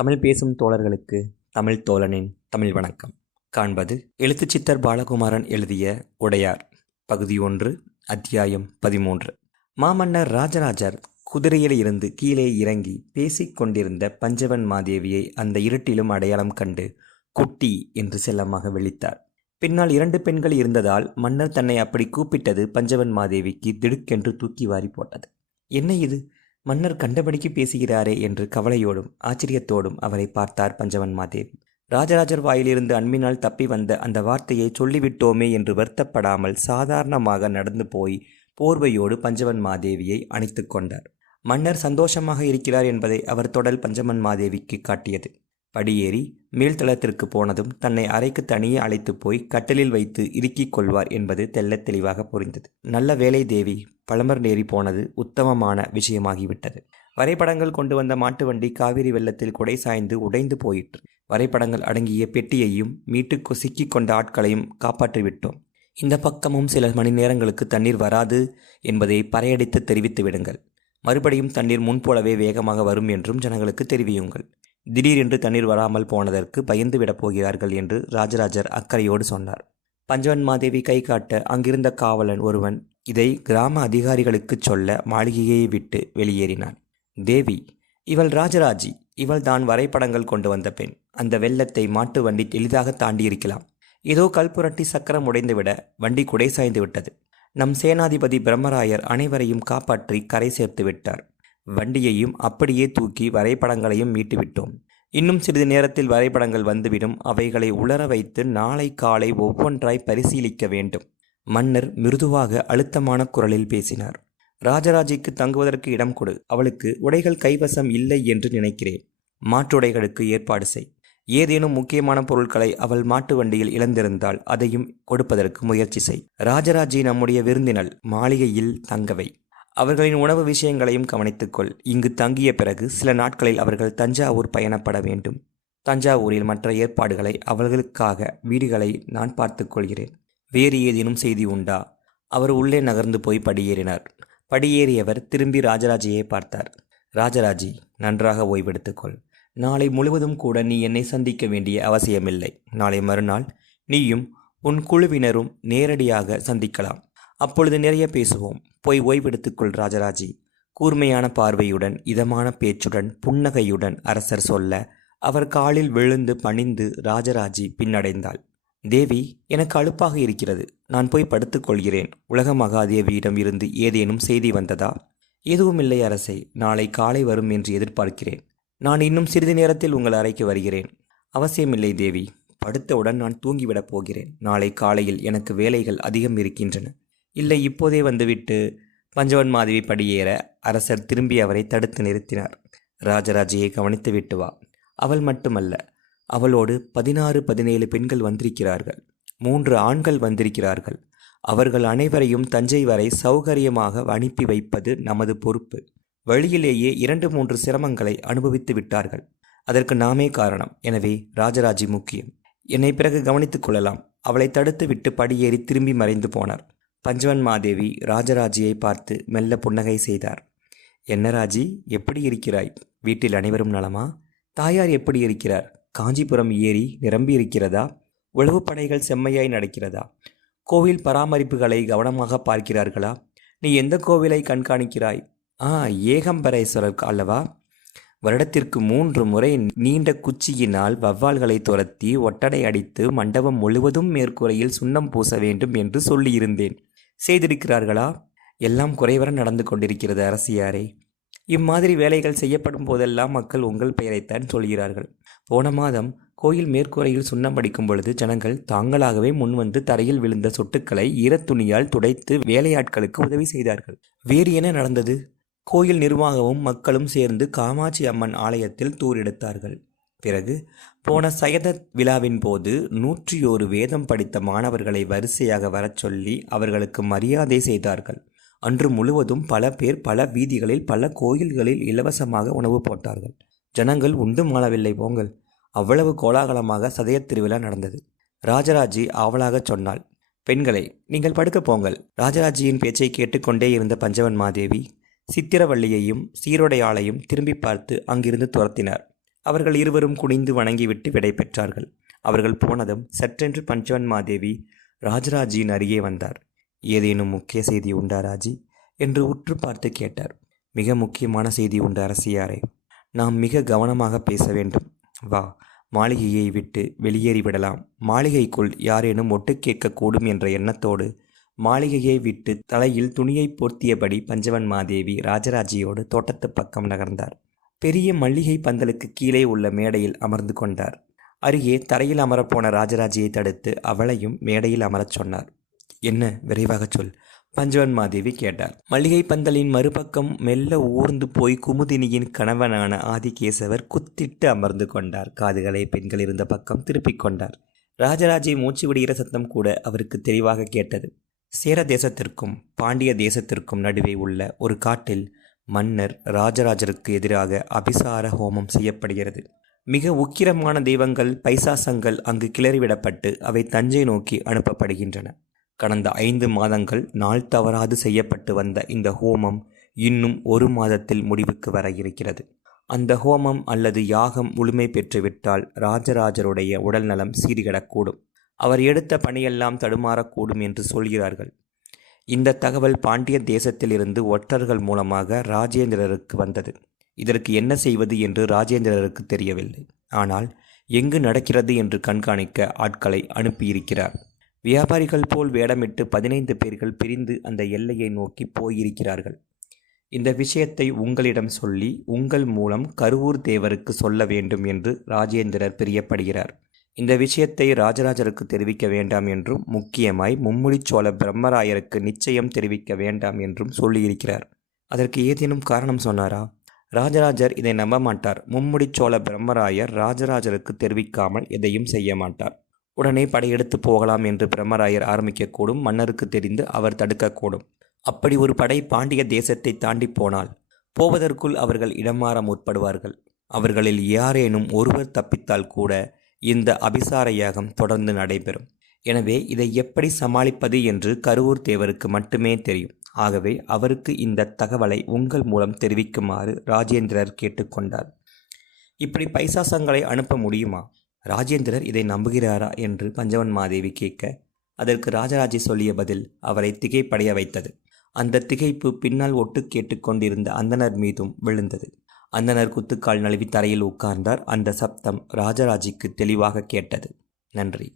தமிழ் பேசும் தோழர்களுக்கு தமிழ் தோழனின் தமிழ் வணக்கம். காண்பது எழுத்துச்சித்தர் பாலகுமாரன் எழுதிய உடையார் பகுதி 1 அத்தியாயம் 13. மாமன்னர் ராஜராஜர் குதிரையில் இருந்து கீழே இறங்கி பேசிக் கொண்டிருந்த பஞ்சவன் மாதேவியை அந்த இருட்டிலும் அடையாளம் கண்டு குட்டி என்று செல்லமாக விழித்தார். பின்னால் 2 பெண்கள் இருந்ததால் மன்னர் தன்னை அப்படி கூப்பிட்டது பஞ்சவன் மாதேவிக்கு திடுக்கென்று தூக்கி வாரி போட்டது. என்ன இது, மன்னர் கண்டபடிக்கு பேசுகிறாரே என்று கவலையோடும் ஆச்சரியத்தோடும் அவரை பார்த்தார் பஞ்சவன் மாதேவி. ராஜராஜர் வாயிலிருந்து அன்பினால் தப்பி வந்த அந்த வார்த்தையை சொல்லிவிட்டோமே என்று வருத்தப்படாமல் சாதாரணமாக நடந்து போய் போர்வையோடு பஞ்சவன் மாதேவியை அணைத்து கொண்டார். மன்னர் சந்தோஷமாக இருக்கிறார் என்பதை அவர் தொடல் பஞ்சவன் மாதேவிக்கு காட்டியது. படியேறி மேல்தளத்திற்கு போனதும் தன்னை அறைக்கு தனியே அழைத்து போய் கட்டிலில் வைத்து இறுக்கிக் கொள்வார் என்பது தெள்ளத் தெளிவாக புரிந்தது. நல்ல வேலை தேவி, பழமர் நேரி போனது உத்தமமான விஷயமாகிவிட்டது. வரைபடங்கள் கொண்டு வந்த மாட்டு வண்டி காவிரி வெள்ளத்தில் குடை சாய்ந்து உடைந்து போயிற்று. வரைபடங்கள் அடங்கிய பெட்டியையும் மீட்டு சிக்கிக் கொண்ட ஆட்களையும் காப்பாற்றிவிட்டோம். இந்த பக்கமும் சில மணி நேரங்களுக்கு தண்ணீர் வராது என்பதை பறையடித்து தெரிவித்து விடுங்கள். மறுபடியும் தண்ணீர் முன்போலவே வேகமாக வரும் என்றும் ஜனங்களுக்கு தெரிவியுங்கள். திடீரென்று தண்ணீர் வராமல் போனதற்கு பயந்து விடப் போகிறார்கள் என்று ராஜராஜர் அக்கறையோடு சொன்னார். பஞ்சவன் மாதேவி கை காட்ட அங்கிருந்த காவலன் ஒருவன் இதை கிராம அதிகாரிகளுக்கு சொல்ல மாளிகையை விட்டு வெளியேறினான். தேவி, இவள் ராஜராஜி, இவள் தான் வரைபடங்கள் கொண்டு வந்த பெண். அந்த வெள்ளத்தை மாட்டு வண்டி எளிதாக தாண்டியிருக்கலாம். ஏதோ கல்புரட்டி சக்கரம் உடைந்துவிட வண்டி குடை சாய்ந்து விட்டது. நம் சேனாதிபதி பிரம்மராயர் அனைவரையும் காப்பாற்றி கரை சேர்த்து விட்டார். வண்டியையும் அப்படியே தூக்கி வரைபடங்களையும் மீட்டுவிட்டோம். இன்னும் சிறிது நேரத்தில் வரைபடங்கள் வந்துவிடும். அவைகளை உலர வைத்து நாளை காலை ஒவ்வொன்றாய் பரிசீலிக்க வேண்டும். மன்னர் மிருதுவாக அழுத்தமான குரலில் பேசினார். ராஜராஜிக்கு தங்குவதற்கு இடம் கொடு. அவளுக்கு உடைகள் கைவசம் இல்லை என்று நினைக்கிறேன். மாற்றுடைகளுக்கு ஏற்பாடு செய். ஏதேனும் முக்கியமான பொருட்களை அவள் மாட்டு வண்டியில் இழந்திருந்தால் அதையும் கொடுப்பதற்கு முயற்சி செய். ராஜராஜி நம்முடைய விருந்தினள், மாளிகையில் தங்கவை. அவர்களின் உணவு விஷயங்களையும் கவனித்துக்கொள். இங்கு தங்கிய பிறகு சில நாட்களில் அவர்கள் தஞ்சாவூர் பயணப்பட வேண்டும். தஞ்சாவூரில் மற்ற ஏற்பாடுகளை அவர்களுக்காக வீடுகளை நான் பார்த்து கொள்கிறேன். வேறு ஏதேனும் செய்தி உண்டா? அவர் உள்ளே நகர்ந்து போய் படியேறினார். படியேறியவர் திரும்பி ராஜராஜியை பார்த்தார். ராஜராஜி, நன்றாக ஓய்வெடுத்துக்கொள். நாளை முழுவதும் கூட நீ என்னை சந்திக்க வேண்டிய அவசியமில்லை. நாளை மறுநாள் நீயும் உன் குழுவினரும் நேரடியாக சந்திக்கலாம். அப்பொழுது நிறைய பேசுவோம். போய் ஓய்வெடுத்துக்கொள் ராஜராஜி. கூர்மையான பார்வையுடன் இதமான பேச்சுடன் புன்னகையுடன் அரசர் சொல்ல அவர் காலில் விழுந்து பணிந்து ராஜராஜி பின்னடைந்தாள். தேவி, எனக்கு அலுப்பாக இருக்கிறது. நான் போய் படுத்துக்கொள்கிறேன். உலக மகாதேவியிடம் இருந்து ஏதேனும் செய்தி வந்ததா? எதுவுமில்லை அரசே. நாளை காலை வரும் என்று எதிர்பார்க்கிறேன். நான் இன்னும் சிறிது நேரத்தில் உங்கள் அறைக்கு வருகிறேன். அவசியமில்லை தேவி. படுத்தவுடன் நான் தூங்கிவிடப் போகிறேன். நாளை காலையில் எனக்கு வேலைகள் அதிகம் இருக்கின்றன. இல்லை, இப்போதே வந்துவிட்டு. பஞ்சவன் மாதேவி படியேற அரசர் திரும்பி அவரை தடுத்து நிறுத்தினார். ராஜராஜியை கவனித்து விட்டு வா. அவள் மட்டுமல்ல, அவளோடு 16-17 பெண்கள் வந்திருக்கிறார்கள். 3 ஆண்கள் வந்திருக்கிறார்கள். அவர்கள் அனைவரையும் தஞ்சை வரை சௌகரியமாக அனுப்பி வைப்பது நமது பொறுப்பு. வழியிலேயே 2-3 சிரமங்களை அனுபவித்து விட்டார்கள். அதற்கு நாமே காரணம். எனவே ராஜராஜி முக்கியம். என்னை பிறகு கவனித்துக் கொள்ளலாம். அவளை தடுத்து விட்டு படியேறி திரும்பி மறைந்து போனார். பஞ்சவன் மாதேவி ராஜராஜியை பார்த்து மெல்ல புன்னகை செய்தார். என்ன ராஜி, எப்படி இருக்கிறாய்? வீட்டில் அனைவரும் நலமா? தாயார் எப்படி இருக்கிறார்? காஞ்சிபுரம் ஏரி நிரம்பி இருக்கிறதா? உளவு படைகள் செம்மையாய் நடக்கிறதா? கோவில் பராமரிப்புகளை கவனமாக பார்க்கிறார்களா? நீ எந்த கோவிலை கண்காணிக்கிறாய்? ஏகம்பரேஸ்வரர் அல்லவா? வருடத்திற்கு 3 முறை நீண்ட குச்சியினால் வவ்வால்களை துரத்தி ஒட்டடை அடித்து மண்டபம் முழுவதும் மேற்கூரையில் சுண்ணம் பூச வேண்டும் என்று சொல்லியிருந்தேன். செய்திருக்கிறார்களா? எல்லாம் குறைவர நடந்து கொண்டிருக்கிறது அரசியாரே. இம்மாதிரி வேலைகள் செய்யப்படும் போதெல்லாம் மக்கள் உங்கள் பெயரைத்தான் சொல்கிறார்கள். போன மாதம் கோயில் மேற்கூரையில் சுண்ணம் அடிக்கும் பொழுது ஜனங்கள் தாங்களாகவே முன்வந்து தரையில் விழுந்த சொட்டுக்களை ஈரத்துணியால் துடைத்து வேலையாட்களுக்கு உதவி செய்தார்கள். வேறு என்ன நடந்தது? கோயில் நிர்வாகமும் மக்களும் சேர்ந்து காமாட்சி அம்மன் ஆலயத்தில் தூரெடுத்தார்கள். பிறகு போன சயத விழாவின் போது 101 வேதம் படித்த மாணவர்களை வரிசையாக வரச் சொல்லி அவர்களுக்கு மரியாதை செய்தார்கள். அன்று முழுவதும் பல பேர் பல வீதிகளில் பல கோயில்களில் இலவசமாக உணவு போட்டார்கள். ஜனங்கள் உண்டு மாளவில்லை போங்கள். அவ்வளவு கோலாகலமாக சதய திருவிழா நடந்தது. ராஜராஜி ஆவலாக சொன்னாள். பெண்களை, நீங்கள் படுக்க போங்கள். ராஜராஜியின் பேச்சை கேட்டுக்கொண்டே இருந்த பஞ்சவன் மாதேவி சித்திரவள்ளியையும் சீருடையாளையும் திரும்பி பார்த்து அங்கிருந்து துரத்தினார். அவர்கள் இருவரும் குனிந்து வணங்கிவிட்டு விடை பெற்றார்கள். அவர்கள் போனதும் சற்றென்று பஞ்சவன்மாதேவி ராஜராஜியின் அருகே வந்தார். ஏதேனும் முக்கிய செய்தி உண்டா ராஜி என்று உற்று பார்த்து கேட்டார். மிக முக்கியமான செய்தி உண்டு அரசியாரே. நாம் மிக கவனமாக பேச வேண்டும். வா, மாளிகையை விட்டு வெளியேறிவிடலாம். மாளிகைக்குள் யாரேனும் ஒட்டு கேட்கக்கூடும் என்ற எண்ணத்தோடு மாளிகையை விட்டு தலையில் துணியை போர்த்தியபடி பஞ்சவன்மாதேவி ராஜராஜியோடு தோட்டத்து பக்கம் நகர்ந்தார். பெரிய மல்லிகை பந்தலுக்கு கீழே உள்ள மேடையில் அமர்ந்து கொண்டார். அருகே தரையில் அமரப்போன ராஜராஜியை தடுத்து அவளையும் மேடையில் அமரச் சொன்னார். என்ன, விரைவாகச் சொல், பஞ்சவன்மாதேவி கேட்டார். மல்லிகை பந்தலின் மறுபக்கம் மெல்ல ஊர்ந்து போய் குமுதினியின் கணவனான ஆதிகேசவர் குத்திட்டு அமர்ந்து கொண்டார். காதுகளை பெண்கள் இருந்த பக்கம் திருப்பிக் கொண்டார். ராஜராஜை மூச்சு விடுகிற சத்தம் கூட அவருக்கு தெளிவாக கேட்டது. சேர தேசத்திற்கும் பாண்டிய தேசத்திற்கும் நடுவே உள்ள ஒரு காட்டில் மன்னர் ராஜராஜருக்கு எதிராக அபிசார ஹோமம் செய்யப்படுகிறது. மிக உக்கிரமான தெய்வங்கள் பைசாசங்கள் அங்கு கிளறிவிடப்பட்டு அவை தஞ்சை நோக்கி அனுப்பப்படுகின்றன. கடந்த 5 மாதங்கள் நாள் தவறாது செய்யப்பட்டு வந்த இந்த ஹோமம் இன்னும் 1 மாதத்தில் முடிவுக்கு வர இருக்கிறது. அந்த ஹோமம் அல்லது யாகம் முழுமை பெற்றுவிட்டால் ராஜராஜருடைய உடல்நலம் சீர்கெடக்கூடும். அவர் எடுத்த பணியெல்லாம் தடுமாறக்கூடும் என்று சொல்கிறார்கள். இந்த தகவல் பாண்டிய தேசத்திலிருந்து ஒற்றர்கள் மூலமாக ராஜேந்திரருக்கு வந்தது. இதற்கு என்ன செய்வது என்று ராஜேந்திரருக்கு தெரியவில்லை. ஆனால் எங்கு நடக்கிறது என்று கண்காணிக்க ஆட்களை அனுப்பியிருக்கிறார். வியாபாரிகள் போல் வேடமிட்டு 15 பேர்கள் பிரிந்து அந்த எல்லையை நோக்கி போயிருக்கிறார்கள். இந்த விஷயத்தை உங்களிடம் சொல்லி உங்கள் மூலம் கருவூர் தேவருக்கு சொல்ல வேண்டும் என்று ராஜேந்திரர் பிரியப்படுகிறார். இந்த விஷயத்தை ராஜராஜருக்கு தெரிவிக்க வேண்டாம் என்றும் முக்கியமாய் மும்முடிச்சோழ பிரம்மராயருக்கு நிச்சயம் தெரிவிக்க வேண்டாம் என்றும் சொல்லியிருக்கிறார். அதற்கு ஏதேனும் காரணம் சொன்னாரா? ராஜராஜர் இதை நம்ப மாட்டார். மும்முடிச்சோழ பிரம்மராயர் ராஜராஜருக்கு தெரிவிக்காமல் எதையும் செய்ய மாட்டார். உடனே படையெடுத்து போகலாம் என்று பிரம்மராயர் ஆரம்பிக்கக்கூடும். மன்னருக்கு தெரிந்து அவர் தடுக்கக்கூடும். அப்படி ஒரு படை பாண்டிய தேசத்தை தாண்டி போனால் போவதற்குள் அவர்கள் இடமாற முற்படுவார்கள். அவர்களில் யாரேனும் ஒருவர் தப்பித்தால் கூட இந்த அபிசார யாகம் தொடர்ந்து நடைபெறும். எனவே இதை எப்படி சமாளிப்பது என்று கருவூர் தேவருக்கு மட்டுமே தெரியும். ஆகவே அவருக்கு இந்த தகவலை உங்கள் மூலம் தெரிவிக்குமாறு ராஜேந்திரர் கேட்டுக்கொண்டார். இப்படி பைசாசங்களை அனுப்ப முடியுமா? ராஜேந்திரர் இதை நம்புகிறாரா என்று பஞ்சவன்மாதேவி கேட்க, அதற்கு ராஜராஜே சொல்லிய பதில் அவரை திகைப்படைய வைத்தது. அந்த திகைப்பு பின்னால் ஒட்டு கேட்டுக்கொண்டிருந்த அந்தனர் மீதும் விழுந்தது. அந்தனர் குத்துக்கால் நழுவி தரையில் உட்கார்ந்தார். அந்த சப்தம் ராஜராஜிக்கு தெளிவாக கேட்டது. நன்றி.